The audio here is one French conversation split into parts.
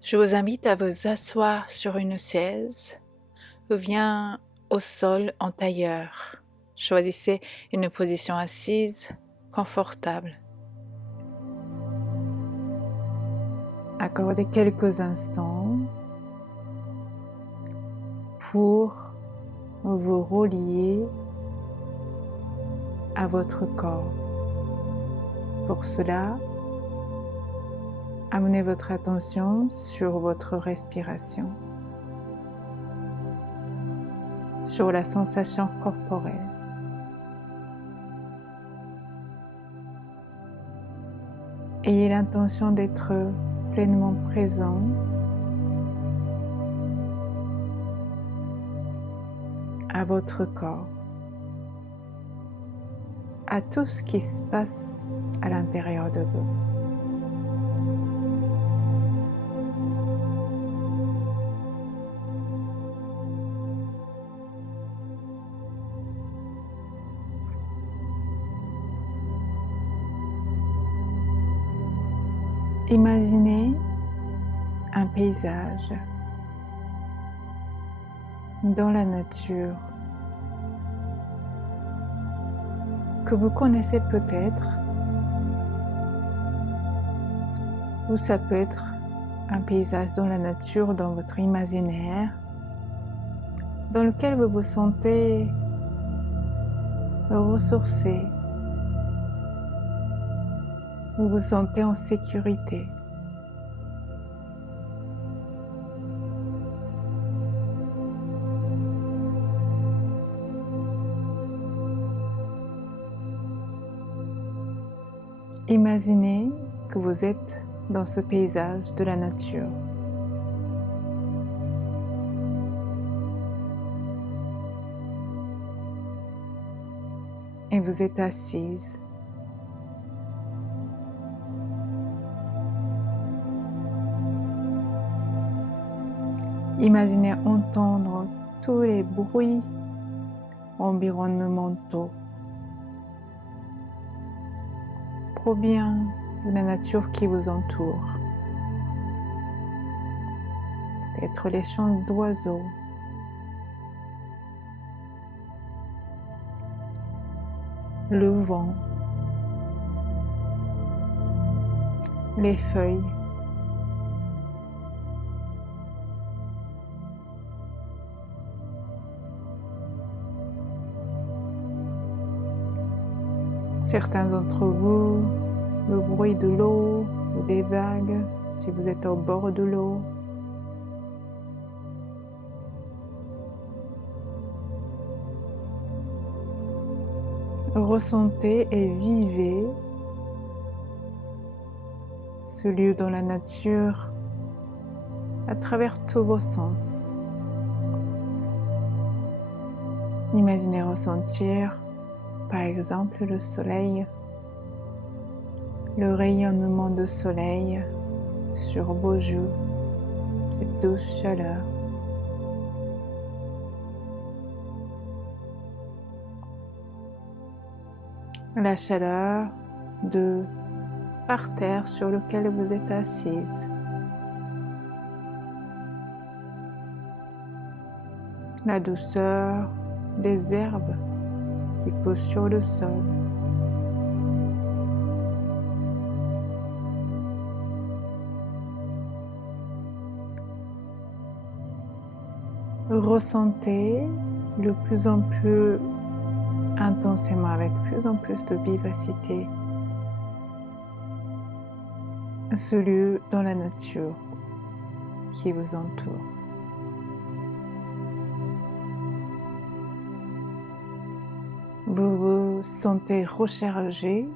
Je vous invite à vous asseoir sur une chaise ou bien au sol en tailleur. Choisissez une position assise confortable. Accordez quelques instants pour vous relier à votre corps. Pour cela, amenez votre attention sur votre respiration, sur la sensation corporelle. Ayez l'intention d'être pleinement présent à votre corps, à tout ce qui se passe à l'intérieur de vous. Imaginez un paysage dans la nature que vous connaissez peut-être, ou ça peut être un paysage dans la nature, dans votre imaginaire, dans lequel vous vous sentez ressourcé, vous vous sentez en sécurité. Imaginez que vous êtes dans ce paysage de la nature. Et vous êtes assise. Imaginez entendre tous les bruits environnementaux proviennent de la nature qui vous entoure. Peut-être les chants d'oiseaux, le vent, les feuilles, certains d'entre vous, le bruit de l'eau ou des vagues, si vous êtes au bord de l'eau. Ressentez et vivez ce lieu dans la nature à travers tous vos sens. Imaginez ressentir, par exemple, le soleil, le rayonnement du soleil sur vos joues, cette douce chaleur. La chaleur de parterre sur lequel vous êtes assise. La douceur des herbes qui poussent sur le sol. Ressentez de plus en plus intensément, avec plus en plus de vivacité, ce lieu dans la nature qui vous entoure. Vous vous sentez rechargé,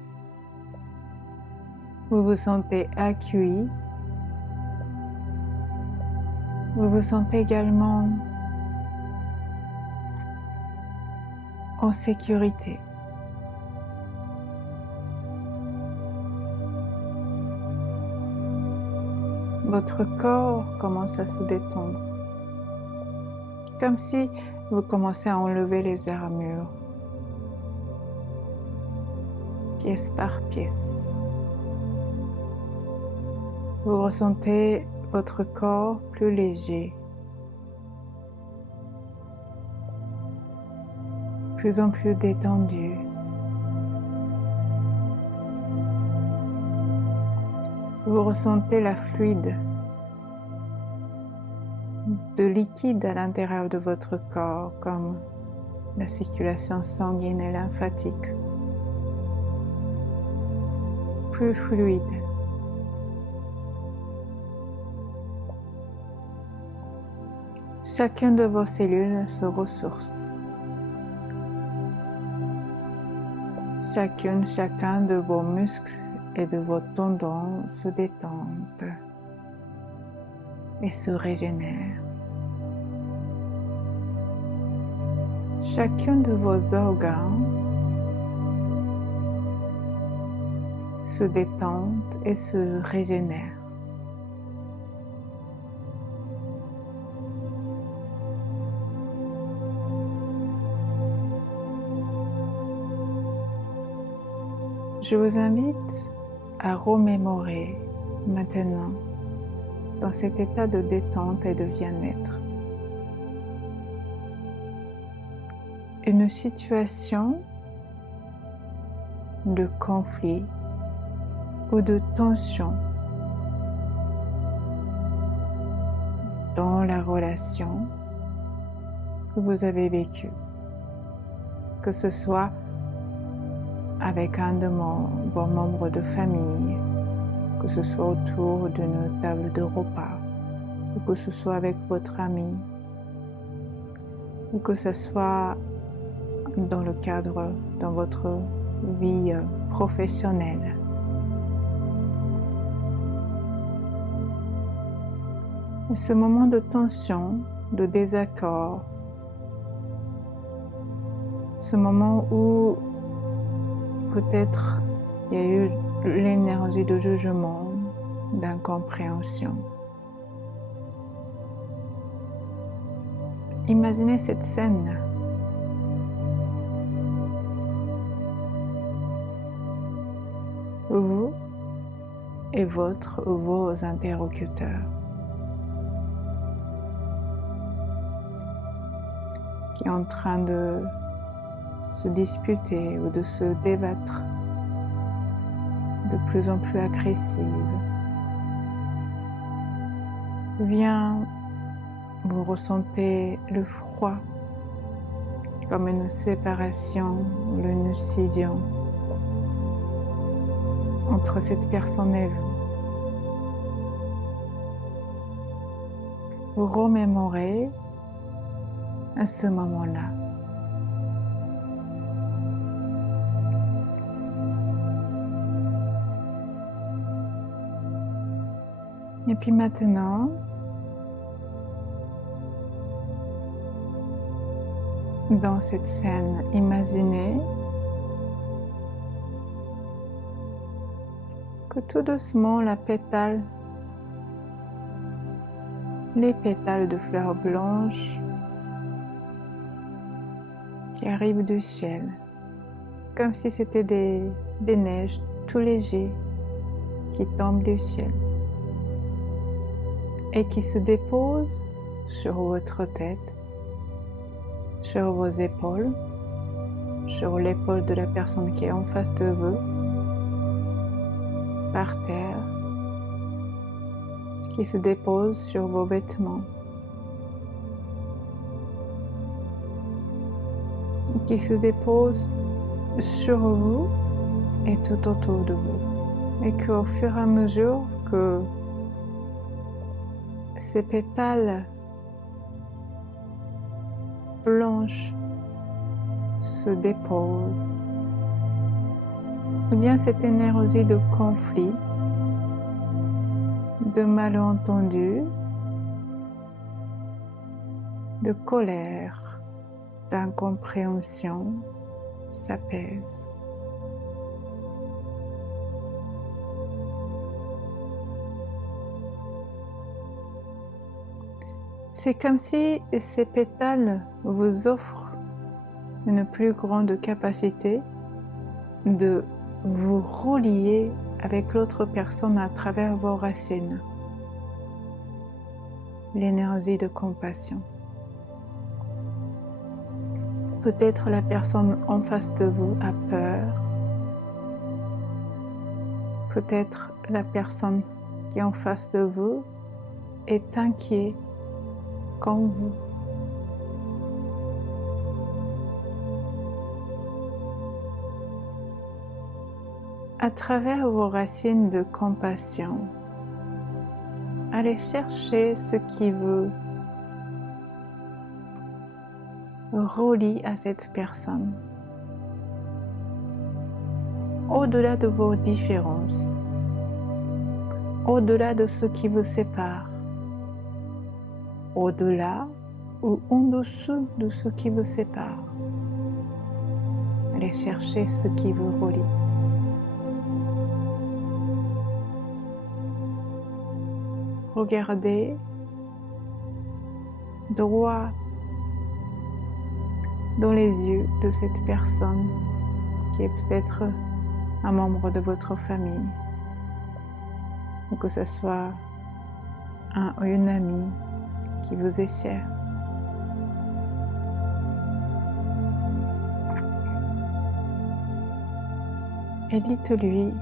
vous vous sentez accueilli, vous vous sentez également en sécurité. Votre corps commence à se détendre, comme si vous commencez à enlever les armures, pièce par pièce. Vous ressentez votre corps plus léger, plus en plus détendu. Vous ressentez la fluide de liquide à l'intérieur de votre corps, comme la circulation sanguine et lymphatique, plus fluide. Chacune de vos cellules se ressource. Chacun de vos muscles et de vos tendons se détendent et se régénère. Chacun de vos organes se détend et se régénère. Je vous invite à remémorer maintenant, dans cet état de détente et de bien-être, une situation de conflit ou de tension dans la relation que vous avez vécue, que ce soit avec un de vos membres de famille, que ce soit autour d'une table de repas, ou que ce soit avec votre ami, ou que ce soit dans le cadre de votre vie professionnelle. Et ce moment de tension, de désaccord, ce moment où peut-être il y a eu l'énergie de jugement, d'incompréhension. Imaginez cette scène. Vous et vos interlocuteurs qui est en train de se disputer ou de se débattre de plus en plus agressive. Vous ressentez le froid comme une séparation ou une scission entre cette personne et vous. Vous remémorez à ce moment-là. Et puis maintenant, dans cette scène, imaginez que tout doucement les pétales de fleurs blanches qui arrivent du ciel, comme si c'était des neiges tout légers qui tombent du ciel et qui se déposent sur votre tête, sur vos épaules, sur l'épaule de la personne qui est en face de vous, par terre, qui se déposent sur vos vêtements, qui se déposent sur vous et tout autour de vous. Et qu'au fur et à mesure que ces pétales blanches se déposent, eh bien cette énergie de conflit, de malentendu, de colère, d'incompréhension s'apaise. C'est comme si ces pétales vous offrent une plus grande capacité de vous relier avec l'autre personne à travers vos racines. l'énergie de compassion. Peut-être la personne en face de vous a peur. Peut-être la personne qui est en face de vous est inquiet comme vous. À travers vos racines de compassion, allez chercher ce qui vous relie à cette personne. Au-delà de vos différences, au-delà de ce qui vous sépare, au-delà ou en dessous de ce qui vous sépare. Allez chercher ce qui vous relie. Regardez droit dans les yeux de cette personne qui est peut-être un membre de votre famille, ou que ce soit un ou une amie qui vous est chère. Et dites-lui: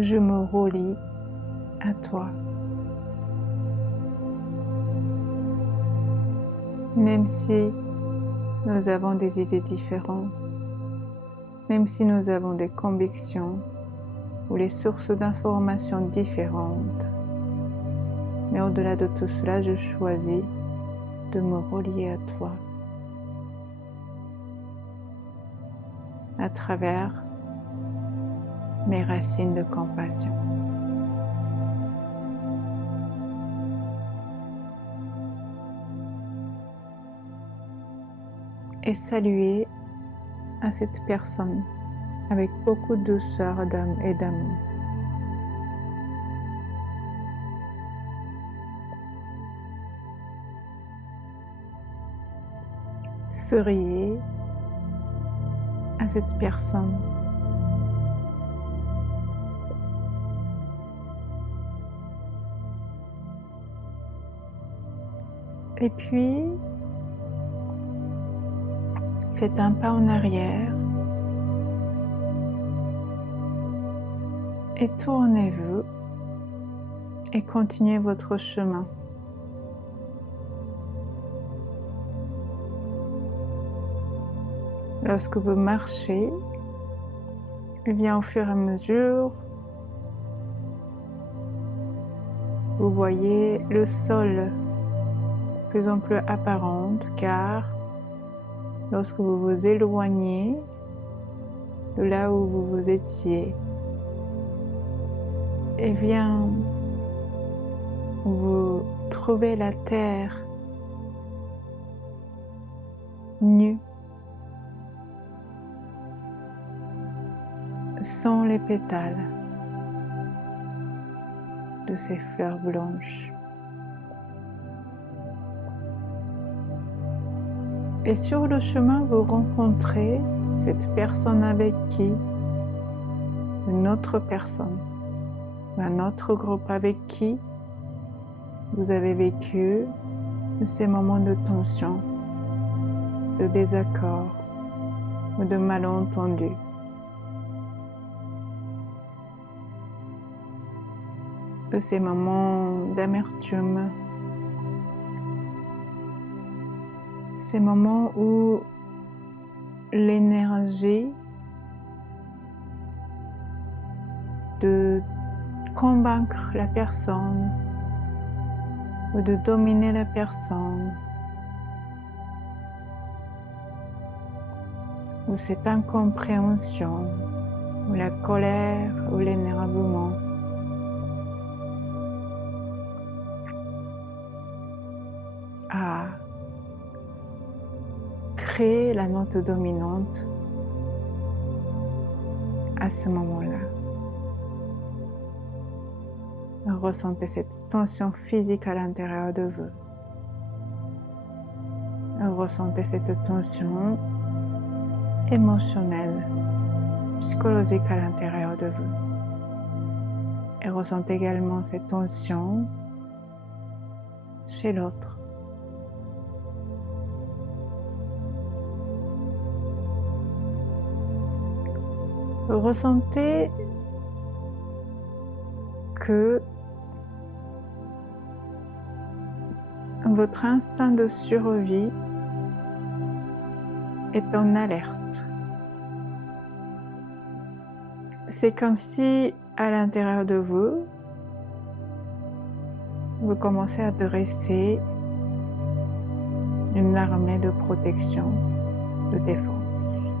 je me relie à toi. Même si nous avons des idées différentes, même si nous avons des convictions ou les sources d'informations différentes, mais au-delà de tout cela, je choisis de me relier à toi à travers mes racines de compassion. Et saluer à cette personne avec beaucoup de douceur d'âme et d'amour. Souriez à cette personne. Et puis, faites un pas en arrière et tournez-vous et continuez votre chemin. Lorsque vous marchez, eh bien, au fur et à mesure, vous voyez le sol de plus en plus apparent, car lorsque vous vous éloignez de là où vous vous étiez, eh bien, vous trouvez la terre nue, sans les pétales de ces fleurs blanches. Et sur le chemin, vous rencontrez cette personne avec qui, une autre personne, un autre groupe avec qui vous avez vécu ces moments de tension, de désaccord ou de malentendu. De ces moments d'amertume, ces moments où l'énergie de convaincre la personne ou de dominer la personne, ou cette incompréhension, ou la colère, ou l'énervement, à créer la note dominante à ce moment-là. Ressentez cette tension physique à l'intérieur de vous. ressentez cette tension émotionnelle, psychologique à l'intérieur de vous. Et ressentez également cette tension chez l'autre. Ressentez que votre instinct de survie est en alerte. C'est comme si à l'intérieur de vous, vous commencez à dresser une armée de protection, de défense.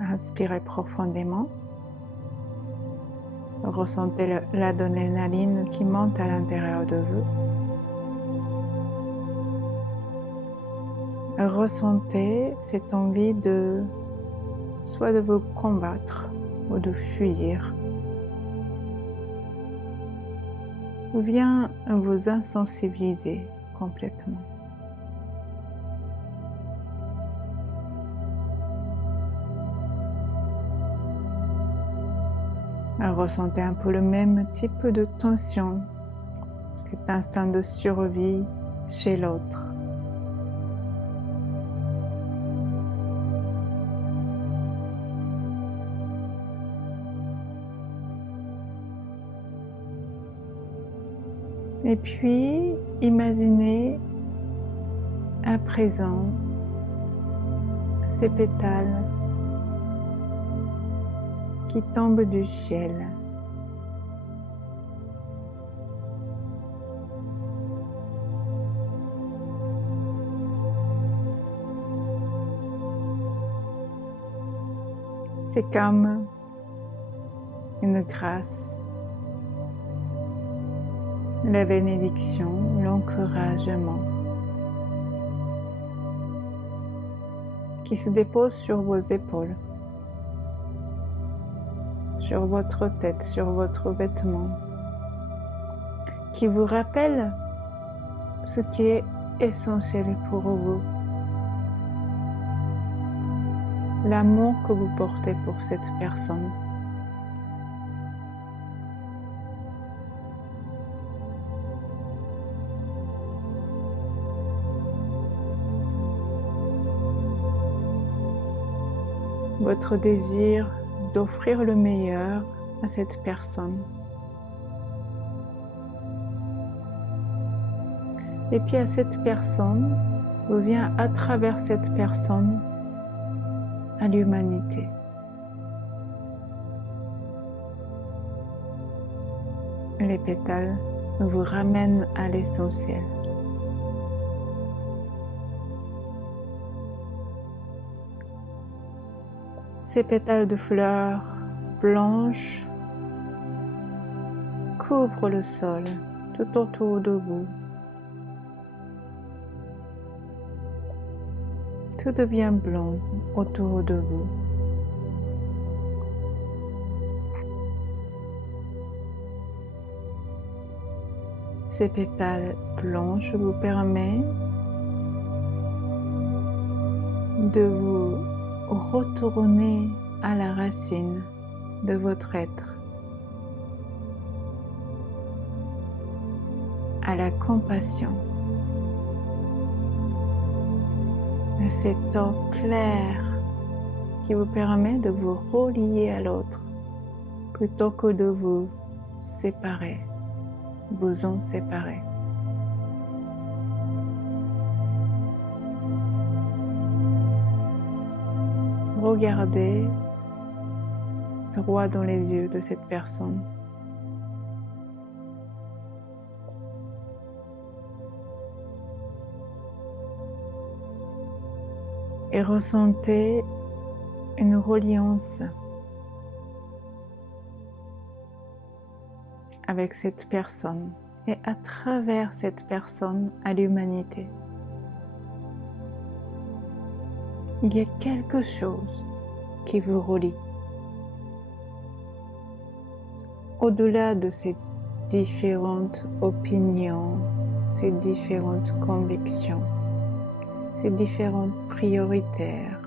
Inspirez profondément. Ressentez l'adrénaline qui monte à l'intérieur de vous. Ressentez cette envie soit de vous combattre ou de fuir, ou bien vous insensibiliser complètement. Ressentez un peu le même type de tension, cet instinct de survie chez l'autre. Et puis, imaginez à présent ces pétales qui tombent du ciel. C'est comme une grâce, la bénédiction, l'encouragement qui se dépose sur vos épaules, sur votre tête, sur votre vêtement, qui vous rappelle ce qui est essentiel pour vous, l'amour que vous portez pour cette personne. Votre désir d'offrir le meilleur à cette personne. Et puis à cette personne, vous vient à travers cette personne à l'humanité. Les pétales vous ramènent à l'essentiel. Ces pétales de fleurs blanches couvrent le sol tout autour de vous. Tout devient blanc autour de vous. Ces pétales blanches vous permettent de vous retourner à la racine de votre être, à la compassion. Cette eau claire qui vous permet de vous relier à l'autre plutôt que de vous séparer, vous en séparer. Regardez droit dans les yeux de cette personne. Et ressentez une reliance avec cette personne et à travers cette personne à l'humanité. Il y a quelque chose qui vous relie. Au-delà de ces différentes opinions, ces différentes convictions, ces différentes prioritaires,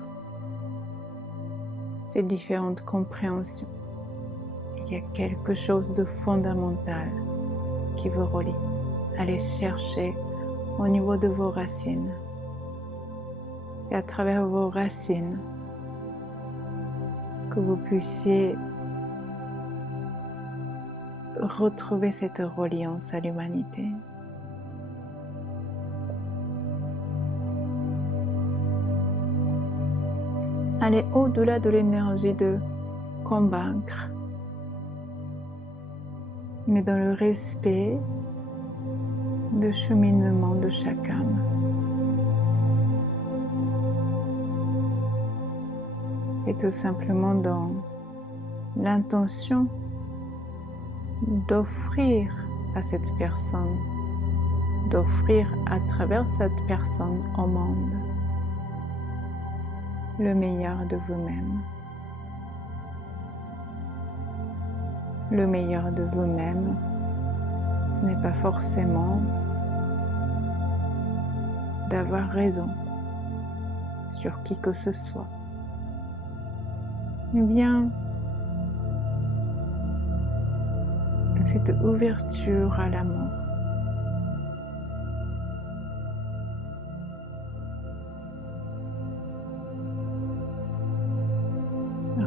ces différentes compréhensions. Il y a quelque chose de fondamental qui vous relie. Allez chercher au niveau de vos racines. Et à travers vos racines, que vous puissiez retrouver cette reliance à l'humanité. Allez au-delà de l'énergie de convaincre, mais dans le respect du cheminement de chaque âme. Et tout simplement dans l'intention d'offrir à cette personne, d'offrir à travers cette personne au monde le meilleur de vous-même. Le meilleur de vous-même, ce n'est pas forcément d'avoir raison sur qui que ce soit. Bien, cette ouverture à l'amour.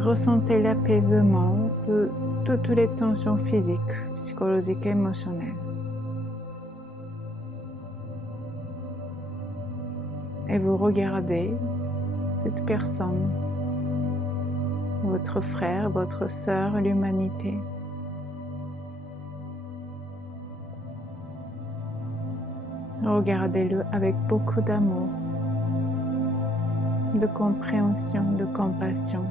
Ressentez l'apaisement de toutes les tensions physiques, psychologiques et émotionnelles. Et vous regardez cette personne, votre frère, votre sœur, l'humanité. Regardez-le avec beaucoup d'amour, de compréhension, de compassion.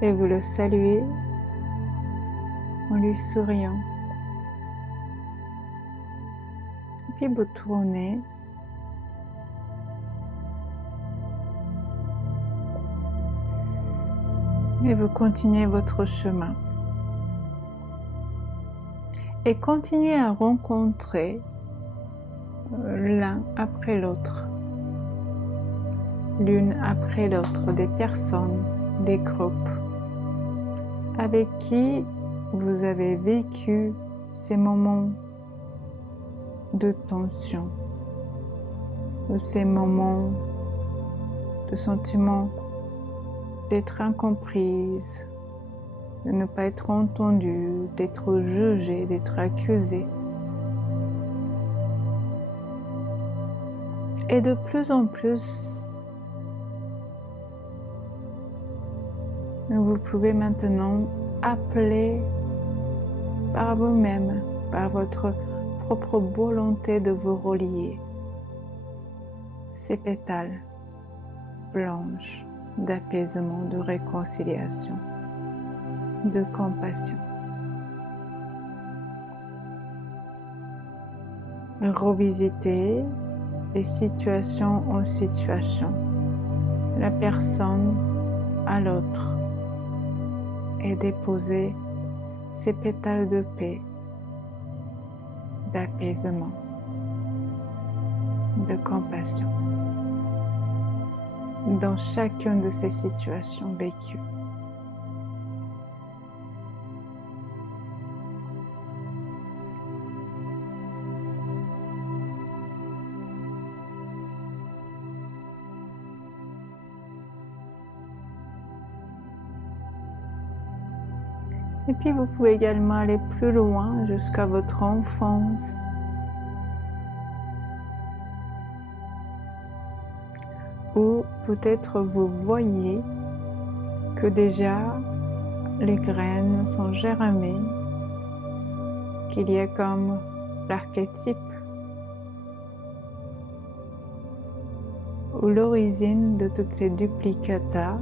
Et vous le saluez en lui souriant. Puis vous tournez et vous continuez votre chemin. Et continuez à rencontrer l'un après l'autre, l'une après l'autre, des personnes, des groupes avec qui vous avez vécu ces moments de tension, ou ces moments de sentiment d'être incomprise, de ne pas être entendue, d'être jugée, d'être accusée. Et de plus en plus, vous pouvez maintenant appeler par vous-même, par votre propre volonté de vous relier, ces pétales blanches d'apaisement, de réconciliation, de compassion. Revisiter les situations en situation, la personne à l'autre, et déposer ces pétales de paix, d'apaisement, de compassion dans chacune de ces situations vécues. Et puis vous pouvez également aller plus loin jusqu'à votre enfance. Ou peut-être vous voyez que déjà les graines sont germées, qu'il y a comme l'archétype ou l'origine de toutes ces duplicata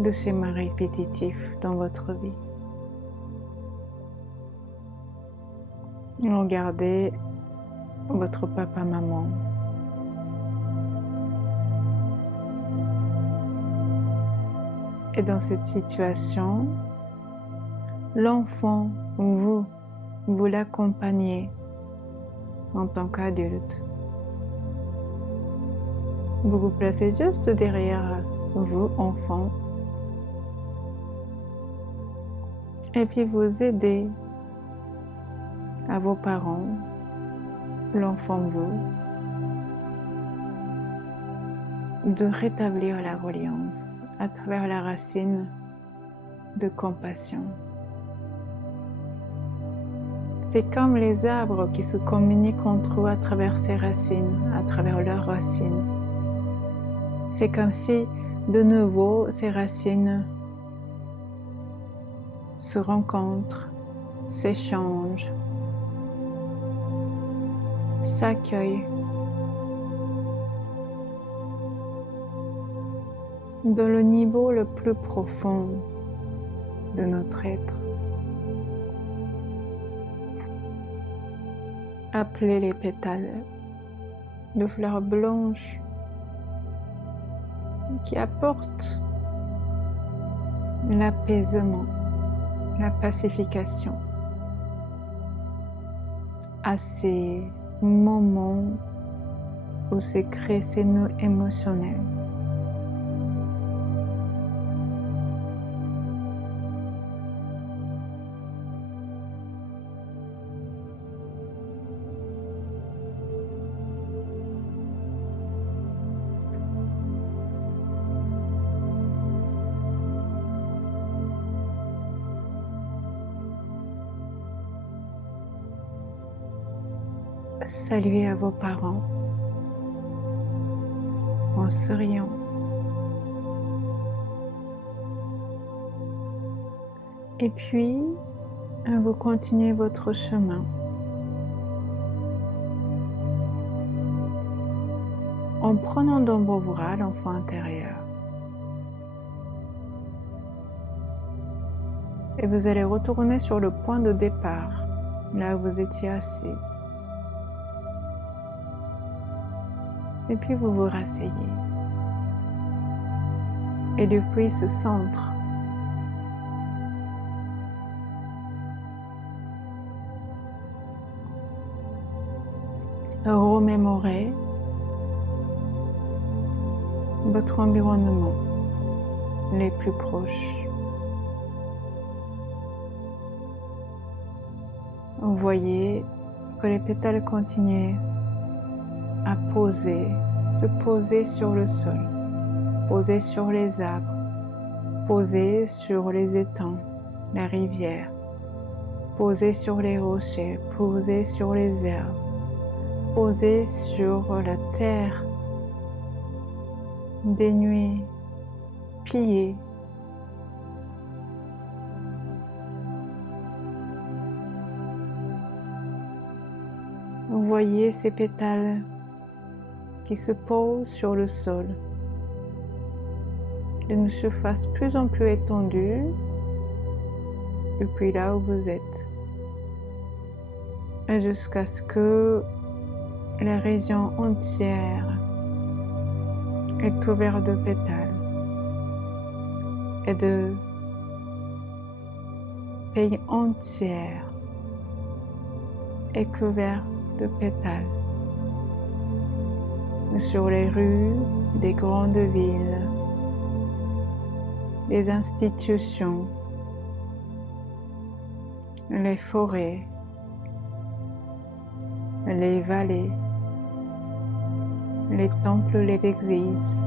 de schémas répétitifs dans votre vie. Regardez votre papa-maman. Et dans cette situation, l'enfant, vous l'accompagnez en tant qu'adulte. Vous vous placez juste derrière vous, enfant, et puis vous aidez à vos parents, l'enfant vous, de rétablir la reliance à travers la racine de compassion. C'est comme les arbres qui se communiquent entre eux à travers ces racines, à travers leurs racines. C'est comme si, de nouveau, ces racines se rencontrent, s'échangent, s'accueillent dans le niveau le plus profond de notre être. Appelez les pétales de fleurs blanches qui apportent l'apaisement, la pacification à ces moments où se créent ces nœuds émotionnels. Saluez à vos parents en souriant. Et puis, vous continuez votre chemin en prenant dans vos bras l'enfant intérieur. Et vous allez retourner sur le point de départ, là où vous étiez assise. Et puis vous vous rasseyez. Et depuis ce centre, remémorez votre environnement les plus proches. Vous voyez que les pétales continuent à se poser sur le sol, poser sur les arbres, poser sur les étangs, la rivière, poser sur les rochers, poser sur les herbes, poser sur la terre dénuée, pliée. Vous voyez ces pétales qui se posent sur le sol d'une surface plus en plus étendue depuis là où vous êtes, jusqu'à ce que la région entière est couverte de pétales et de pays entière est couvert de pétales. Sur les rues des grandes villes, les institutions, les forêts, les vallées, les temples, les églises,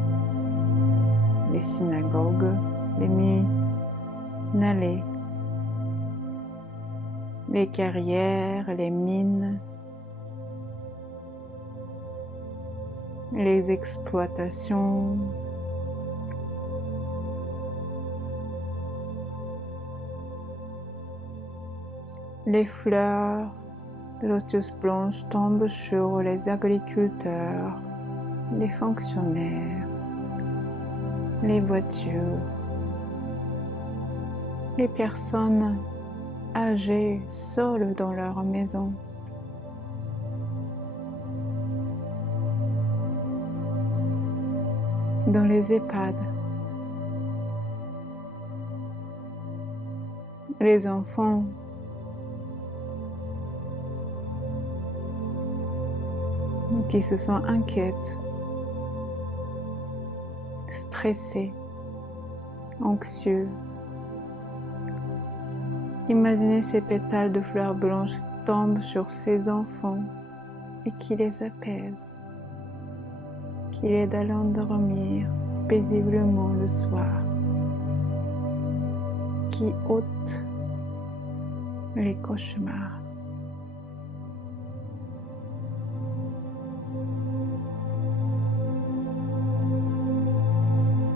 les synagogues, les minarets, les carrières, les mines, les exploitations, les fleurs de lotus blanche tombent sur les agriculteurs, les fonctionnaires, les voitures, les personnes âgées seules dans leur maison. Dans les EHPAD, les enfants qui se sentent inquiets, stressés, anxieux. Imaginez ces pétales de fleurs blanches tombent sur ces enfants et qui les apaisent, qui les aident à l'endormir paisiblement le soir, qui ôtent les cauchemars.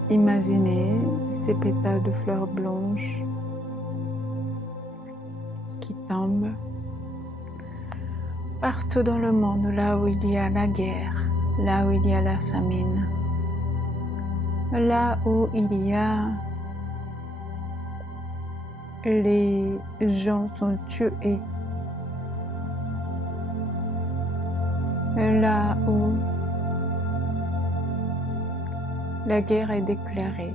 Imaginez ces pétales de fleurs blanches qui tombent partout dans le monde, là où il y a la guerre, là où il y a la famine, là où il y a les gens sont tués, là où la guerre est déclarée.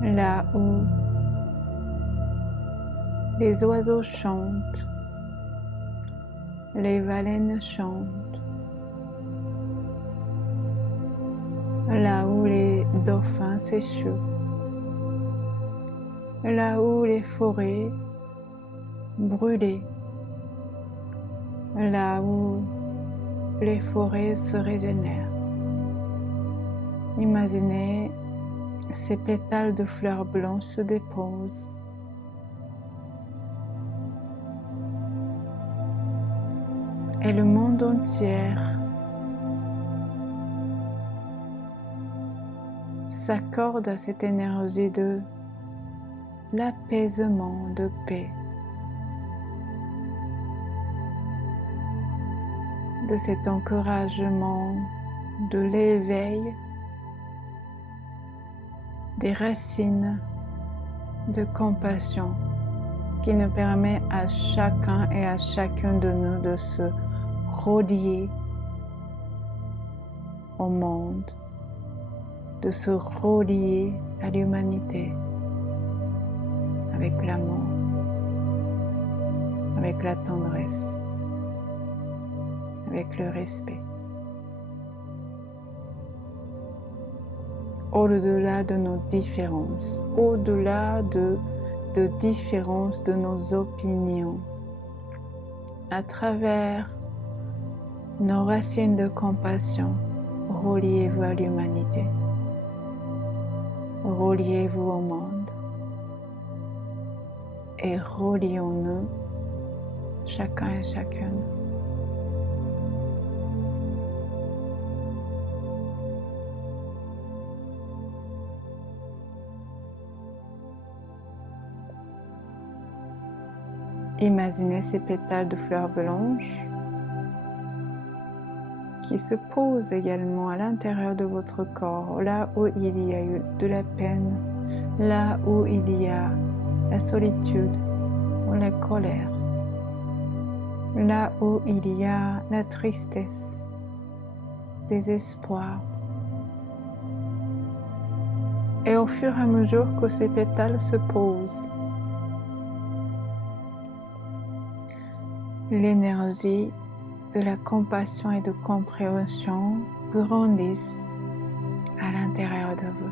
Là où les oiseaux chantent, les baleines chantent, là où les dauphins s'échouent, là où les forêts brûlées, là où les forêts se régénèrent. Imaginez ces pétales de fleurs blanches se déposent. Et le monde entier s'accorde à cette énergie de l'apaisement, de paix, de cet encouragement, de l'éveil des racines de compassion qui nous permet à chacun et à chacun de nous de se relier au monde, de se relier à l'humanité avec l'amour, avec la tendresse, avec le respect. Au-delà de nos différences, au-delà de différences de nos opinions, à travers nos racines de compassion, reliez-vous à l'humanité, reliez-vous au monde et relions-nous chacun et chacune. Imaginez ces pétales de fleurs blanches qui se posent également à l'intérieur de votre corps, là où il y a eu de la peine, là où il y a la solitude ou la colère, là où il y a la tristesse, désespoir. Et au fur et à mesure que ces pétales se posent, l'énergie de la compassion et de compréhension grandissent à l'intérieur de vous.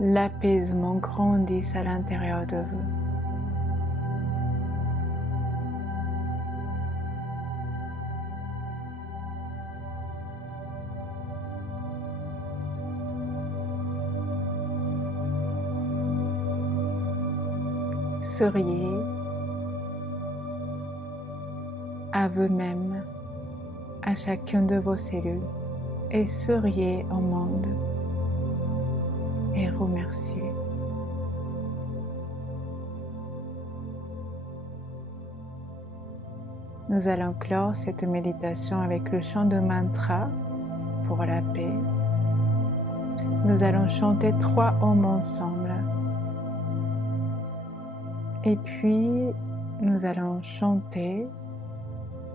L'apaisement grandit à l'intérieur de vous. Souriez à vous-même, à chacune de vos cellules et souriez au monde et remerciez. Nous allons clore cette méditation avec le chant de mantra pour la paix. Nous allons chanter 3 Om ensemble. Et puis, nous allons chanter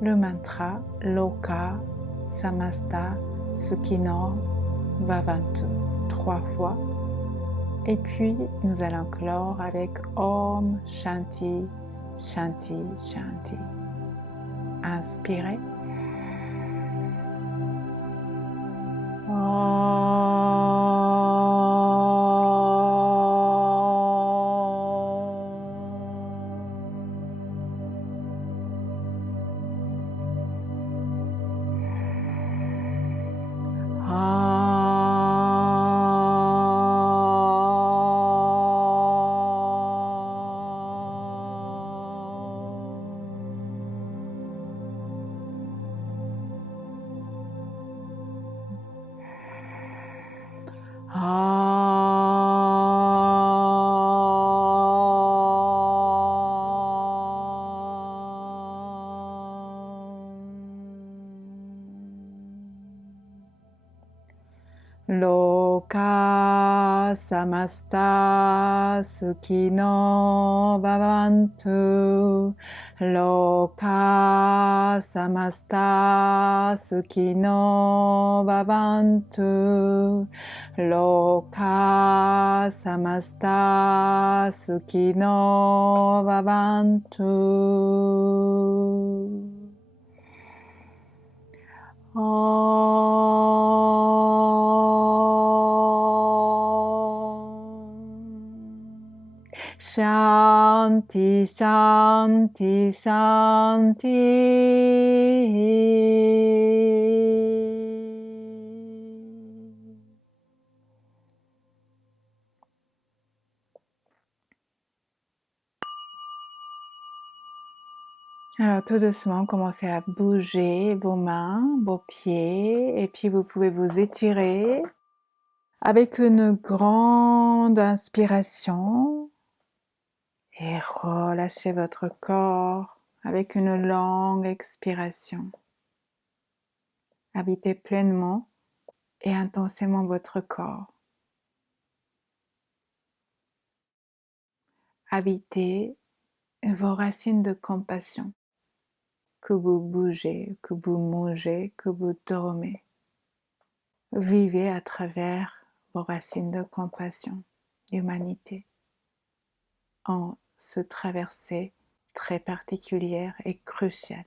le mantra Loka Samasta Sukhino Bhavantu 3 fois. Et puis nous allons clore avec Om Shanti Shanti Shanti. Inspirez. Loka samasta sukhino bhavantu. Loka samasta sukhino bhavantu. Loka samasta sukhino bhavantu. Shanti, Shanti, Shanti. Alors tout doucement, commencez à bouger vos mains, vos pieds, et puis vous pouvez vous étirer avec une grande inspiration et relâchez votre corps avec une longue expiration. Habitez pleinement et intensément votre corps. Habitez vos racines de compassion. Que vous bougez, que vous mangez, que vous dormez. Vivez à travers vos racines de compassion, d'humanité, en ce traversée très particulière et cruciale.